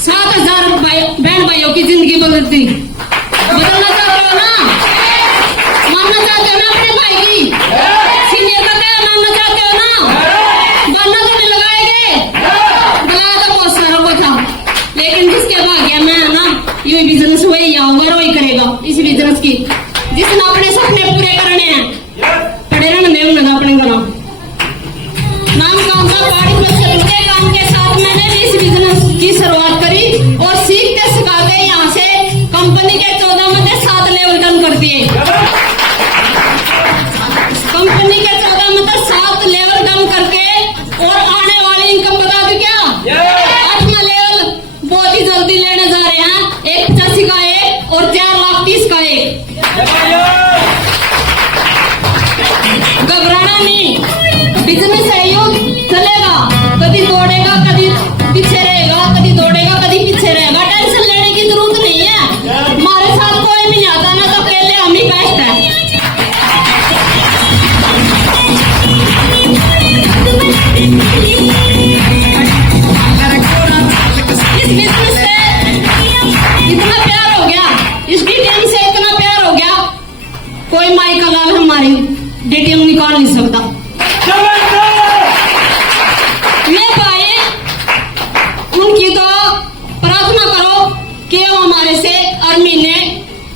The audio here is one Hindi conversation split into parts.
7,000 बहन भाइयों की जिंदगी बदलना चाहते हो ना? मानना चाहते हो ना अपने भाई की? सीनियर का क्या मानना चाहते हो ना? बनना तो नहीं लगाएंगे, बनाया तो बहुत सारा को था, लेकिन जिसके भाग्य में है ना, ये बिजनेस वही आऊंगा वही करेगा। इस बिजनेस की जिसने अपने सपने पूरे करने हैं, पढ़े रहने देना अपने गला नाम काम का पार्टी प्लस के काम के साथ मैंने भी इस बिजनेस की शुरुआत करी और सीखते सिखाते यहाँ से कंपनी के 14 में 7 लेवल डन कर दिए। कंपनी के 14 में 7 लेवल डन करके और आने वाली इनकम बता दूं क्या? 8वां लेवल बहुत ही जल्दी लेने जा रहे हैं। 185 का एक और 4,30,000 का एक। घबराना नहीं, बिजनेस है यूं चलेगा, कभी दौड़ेगा कभी पीछे रहेगा, कभी दौड़ेगा कभी पीछे रहेगा। टेंशन लेने की जरूरत नहीं है, हमारे साथ कोई नहीं आता ना, तो अकेले हम ही बेस्ट है। इस बिजनेस से इतना प्यार हो गया, इस डीटीएम से इतना प्यार हो गया, कोई माई का लाल हमारी डीटीएम निकाल नहीं सकता। ये भाई उनकी तो प्रार्थना करो कि वो हमारे से हर महीने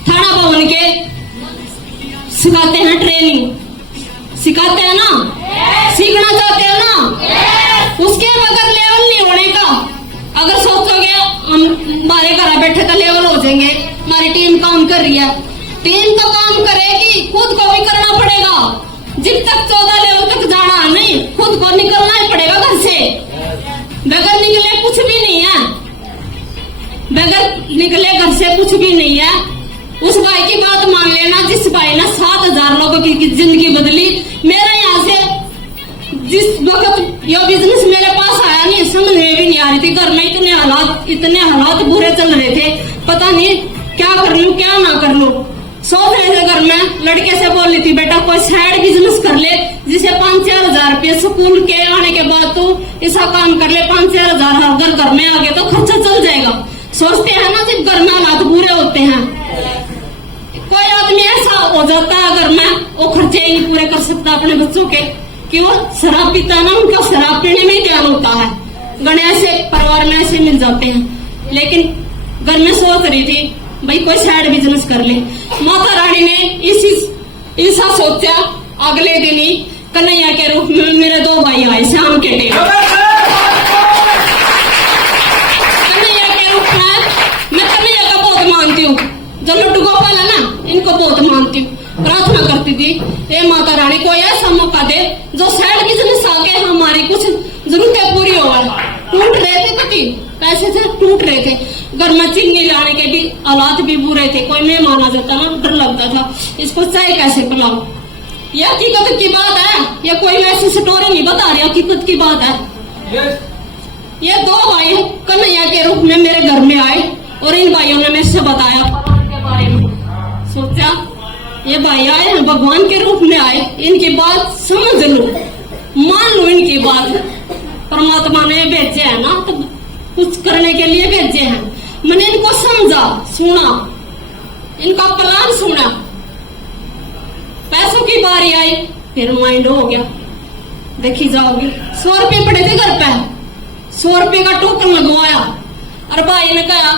थाना भवन के सिखाते हैं, ट्रेनिंग सिखाते हैं ना, सीखना चाहते हैं ना, उसके बगैर लेवल नहीं होने का। अगर सोचोगे हम हमारे घर बैठे तो लेवल हो जाएंगे, हमारी टीम काम कर रही है, टीम तो काम करेगी, खुद को भी करना पड़ेगा। जब तक 14 लेवल तक जाना नहीं, खुद को निकलना ही पड़ेगा घर से। बगैर निकले कुछ भी नहीं है, बगैर निकले घर से कुछ भी नहीं है। उस भाई की बात मान लेना जिस भाई ने 7,000 लोगों की जिंदगी बदली। मेरा यहाँ से जिस वक्त यह बिजनेस मेरे पास आया नहीं, समझ में भी नहीं आ रही थी। घर में इतने हालात बुरे चल रहे थे, पता नहीं क्या कर लूं क्या ना कर लूं। सोच रहे थे घर में, लड़के से बोल रही थी बेटा कोई साइड बिजनेस कर ले, जिसे 5-4 हजार रुपये स्कूल के आने के बाद तू ऐसा काम कर ले, 5-4 हजार अगर घर में आ गए तो खर्चा चल जाएगा। सोचते हैं ना जब घर में हालात बुरे होते हैं, कोई आदमी ऐसा हो जाता है घर में, वो खर्चे ही नहीं पूरे कर सकता अपने बच्चों के, कि वो शराब पीता है ना, उनका शराब पीने में ध्यान होता है। गणे ऐसे परिवार में ऐसे मिल जाते हैं। लेकिन घर में सोच रही थी भाई कोई साइड बिजनेस कर ले। माता रानी ने ऐसा सोचा, अगले दिन ही कन्हैया के रूप में मेरे 2 भाई आए शाम के टाइम। कन्हैया के रूप में मैं कन्हैया का बहुत मानती हूँ, जो लड्डू गोपाल है ना, इनको बहुत मानती हूँ। प्रार्थना करती थी हे माता रानी कोई ऐसा मौका दे जो साइड बिजनेस आके हमारी कुछ जरूरतें पूरी हो। टूट रहे थे पति, पैसे से टूट रहे थे, घर में चीनी लाने के भी हालात भी बुरे थे, कोई मेहमान आ जाता ना डर लगता था इसको चाय कैसे पिलाओ। ये हकीकत की बात है, ये कोई वैसी स्टोरी नहीं बता रही, हकीकत की बात है। ये 2 भाई कन्हैया के रूप में मेरे घर में आए और इन भाइयों ने मेरे से बताया के बारे में। सोचा ये भाई आए हैं भगवान के रूप में आए, इनकी बात समझ लो, मान लो इनकी बात। परमात्मा ने भेजे है ना, तो कुछ करने के लिए भेजे हैं। मैंने इनको समझा, सुना, इनका प्लान सुना। पैसों की बारी आई, फिर माइंड हो गया, देखी जाओगी 100 रुपये पड़े थे घर पे, 100 रुपये का टोकन लगवाया और भाई ने कहा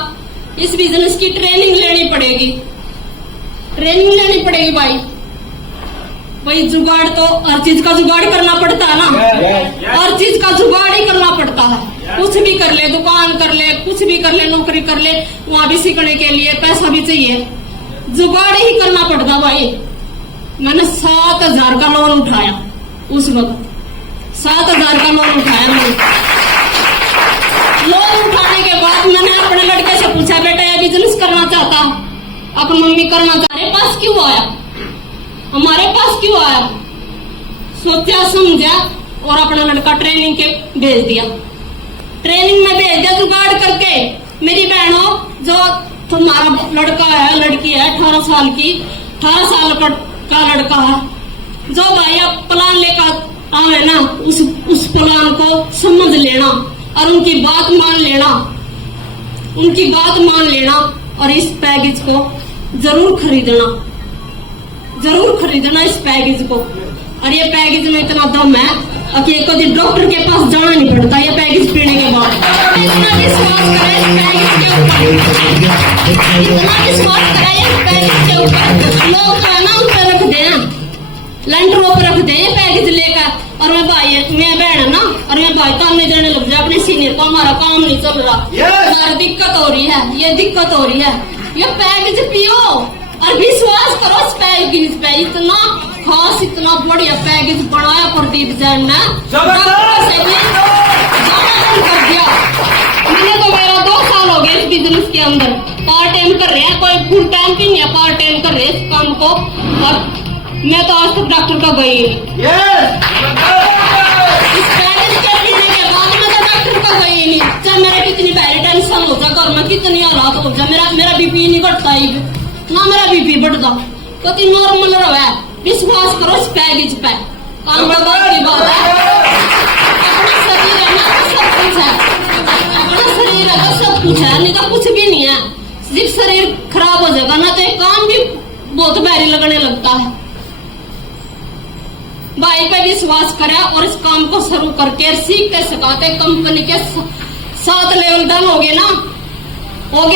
इस बिजनेस की ट्रेनिंग लेनी पड़ेगी, ट्रेनिंग लेनी पड़ेगी भाई जुगाड़ तो हर चीज का जुगाड़ करना पड़ता है ना, हर चीज का जुगाड़ ही करना पड़ता है। कुछ भी कर ले, दुकान कर ले, कुछ भी कर ले, नौकरी कर ले, वहां भी सीखने के लिए पैसा भी चाहिए, जुगाड़ ही करना पड़ता भाई। मैंने 7,000 का लोन उठाया, उस वक्त 7,000 का लोन उठाया मैंने। लोन उठाने के बाद मैंने अपने लड़के से पूछा बेटा ये बिजनेस करना चाहता, अपनी मम्मी करना चाह रहे, पास क्यों आया, हमारे पास क्यों आया। सोचा समझा और अपना लड़का ट्रेनिंग के भेज दिया, ट्रेनिंग में भेज दिया जुगाड़ करके। मेरी बहनों जो तुम्हारा लड़का है लड़की है 18 साल की, 18 साल का लड़का है, जो भाई आप प्लान लेकर आवे ना, उस प्लान को समझ लेना और उनकी बात मान लेना। उनकी बात मान लेना और इस पैकेज को जरूर खरीदना इस पैकेज को। और ये पैकेज में इतना दम है कि एक दिन डॉक्टर के पास जाना नहीं पड़ता ये पैकेज पीने के बाद। इतना विश्वास करें इस पैकेज के ऊपर, लोग जो है ना उन पर रख दे, लेंटरों पर रख दे ये पैकेज लेकर, और मैं बहन है ना, और मैं भाई ताने देने लग जाए अपने सीनियर को, हमारा काम नहीं चल रहा, हमारी दिक्कत हो रही है, ये दिक्कत हो रही है, ये पैकेज पियो और विश्वास करो इस पैकेज पे। इतना खास इतना बढ़िया पैकेज बनाया प्रदीप जैन ने, कर दिया। मैंने तो मेरा 2 साल हो गए इस बिजनेस के अंदर, पार्ट टाइम कर रहे हैं, कोई फुल टाइम की नहीं है, पार्ट टाइम कर रहे हैं इस काम को, और मैं तो आज तक डॉक्टर का गई नहीं। इस पैकेज के पीने के बाद मैं तो डॉक्टर का गई नहीं, चाहे मेरा कितनी पहले टेंशन हो जाए, घर में कितनी हालात हो जाए, मेरा बीपी नहीं घटता ना, मेरा बीपी बढ़ता, कति नॉर्मल रहा। विश्वास करो इस पैकेज पे, काम की बात है। अपना शरीर है ना तो सब कुछ है, अपना शरीर है तो सब कुछ है, नहीं तो कुछ भी नहीं है। सिर्फ शरीर खराब हो जाएगा ना तो काम भी बहुत भारी लगने लगता है। भाई पे विश्वास करें और इस काम को शुरू करके सीखते सिखाते कंपनी के 7 लेवल डन हो गए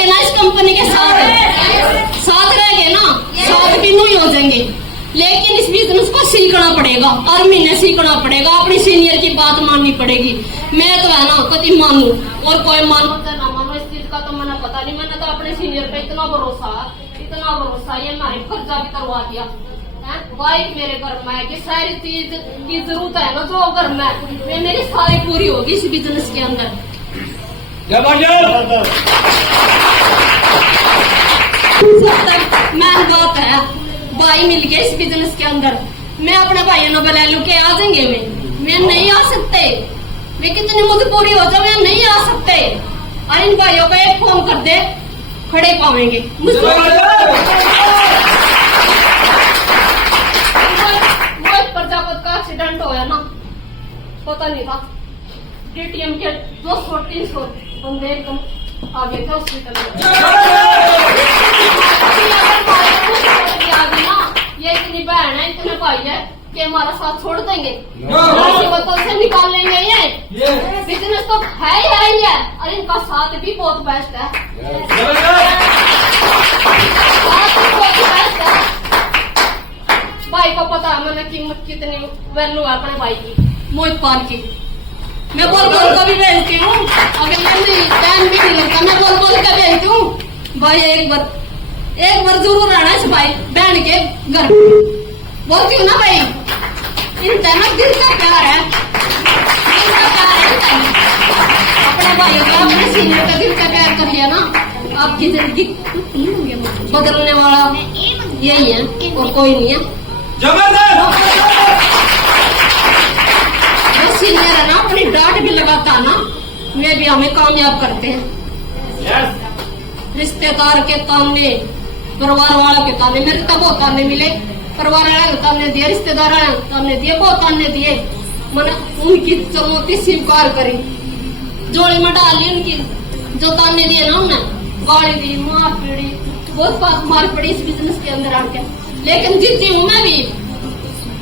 ना इस कंपनी के साथ रह गए ना, 7 भी नहीं हो जाएंगे। लेकिन इस बिजनेस को सीखना पड़ेगा और महीने सीखना पड़ेगा, अपनी सीनियर की बात माननी पड़ेगी। मैं तो है ना कभी मानू और कोई मानो तो ना मानो, इस चीज का तो मैंने पता नहीं, मैंने तो अपने सीनियर पे इतना भरोसा ये हमारे खर्चा भी करवा दिया। वाइफ मेरे घर में है कि सारी चीज की जरूरत है ना जो घर में मेरी सारी पूरी होगी इस बिजनेस के अंदर। मैं बात है भाई मिल गया इस बिजनेस के अंदर, मैं अपने भाइयों ने बुला लू के आ जाएंगे, मैं नहीं आ सकते, मैं कितनी मजबूरी हो जाए मैं नहीं आ सकते, और इन भाइयों को एक फोन कर दे खड़े पाएंगे। प्रजापत का एक्सीडेंट होया ना, पता नहीं था, डीटीएम के 200-300 बंदे एकदम आ गए थे हॉस्पिटल में। ये इतनी बहन है इतने भाई है कि हमारा साथ छोड़ देंगे, मुसीबतों से निकाल लेंगे। ये बिजनेस तो है ही है, और इनका साथ भी बहुत बेस्ट है, भाई को पता है मैंने कीमत कितनी वैल्यू है अपने भाई की, मोहित पाल की। मैं बोल के भी भेजती हूँ, अगर टाइम भी नहीं लगता मैं बोल के भेजती हूँ। भाई एक बार जरूर रहना इस भाई बहन के घर, बोलती हूँ ना भाई, इनका ना दिल का प्यार है, अपने भाइयों का अपने सीनियर का दिल का प्यार कर लिया ना, आपकी जिंदगी बदलने वाला यही है और कोई नहीं है। जो सीनियर है ना अपनी डांट भी लगाता ना, मैं भी हमें कामयाब करते हैं। रिश्तेदार के ताने, परिवार वालों के ताने, मेरे तो बहुत ताने मिले, परिवार वाले के ताने दिए, रिश्तेदार वाले ताने दिए, बहुत ताने दिए, मैंने उनकी चुनौती स्वीकार करी, जोड़ी में डाली उनकी जो ताने दिए ना, उन्हें गाली दी, मार पीड़ी, बहुत मार पड़ी इस बिजनेस के अंदर आके, लेकिन जीती हूँ मैं भी।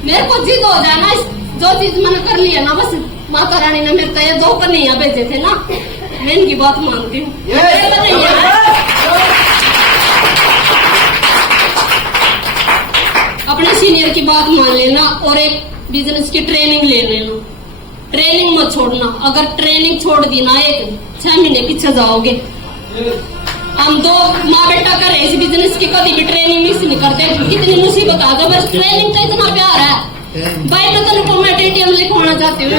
मेरे को जिद हो जाए ना, जो चीज मैंने कर लिया ना, बस माता रानी ने मेरे तय 2 कन्हैया भेजे थे ना, मैं इनकी बात मानती हूँ। अपने सीनियर की बात मान लेना और एक बिजनेस की ट्रेनिंग ले लेना, ट्रेनिंग मत छोड़ना। अगर ट्रेनिंग छोड़ दी ना, 6 महीने पीछे जाओगे। हम 2 माँ बेटा कर रहे इस बिजनेस की, कभी भी ट्रेनिंग मिस नहीं करते, कितनी मुसीबत आ जाए, बस ट्रेनिंग का इतना प्यार है भाई। मैं तो मैं टीटीएम लिखवाना चाहती हूँ।